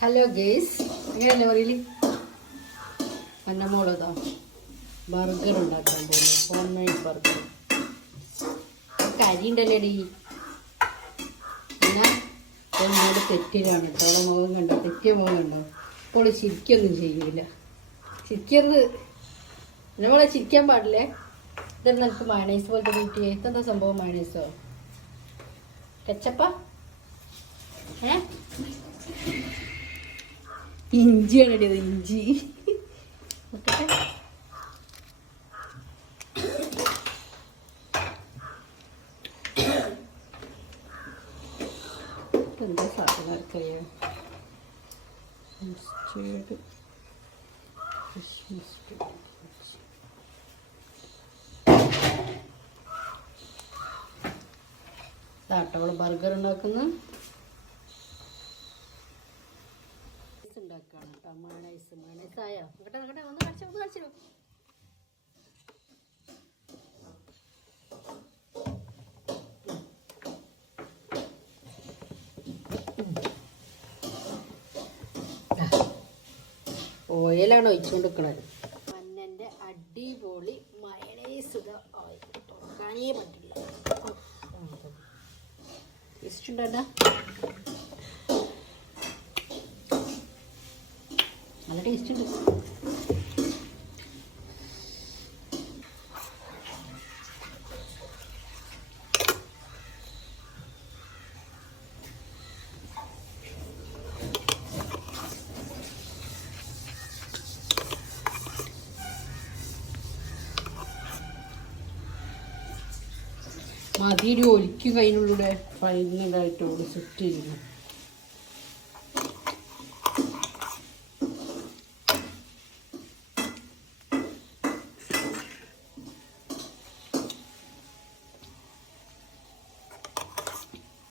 Hello guys, അങ്ങനെയല്ലേ പറയല്? എൻ്റെ മോളതാ ബർഗർ ഉണ്ടാക്കാൻ പോകുന്നു. Home made burger. അരി ഉണ്ടല്ലേടി, പിന്നെ എന്നോട് തെറ്റിലാണ് കേട്ടോ. അവളെ മുഖം കണ്ടോ, തെറ്റിയ മുഖം കണ്ടോ? അപ്പോൾ ചിരിക്കൊന്നും ചെയ്യൂല. ചിരിക്കരുത്, എൻ്റെ മോളെ ചിരിക്കാൻ പാടില്ലേ. ഇതെന്താ എനിക്ക് മയണൈസ് പോലത്തെ കിട്ടിയേ? ഇതെന്താ സംഭവം? മയണൈസോ കെച്ചപ്പാ? ഇഞ്ചിയാണ് ഇടിയത്, ഇഞ്ചി. നോക്കട്ടെ. എന്താ സാധനം അറിയാം? Mustard, fish mustard. അവള് ബർഗർ ഉണ്ടാക്കുന്ന ഉണ്ടാക്കുകയാണ് കേട്ടോ. മയണൈസ് ആയോ? നോക്കട്ടെ നോക്കട്ടെ, ഒന്ന് കാണിച്ചു. ഓയിലാണ് ഒഴിച്ചുകൊണ്ടിരിക്കണത്. മഞ്ഞൻ്റെ അടിപൊളി മയണൈസ് ഓയിൽ തുറക്കാനേ പറ്റില്ല. ടേസ്റ്റ് ഉണ്ടോ? നല്ല ടേസ്റ്റ് ഉണ്ട്. മതിയൊരു ഒലിക്കും കയ്യിനുള്ളിടെ ഫൈനലായിട്ട് സെറ്റ് ചെയ്യുന്നു.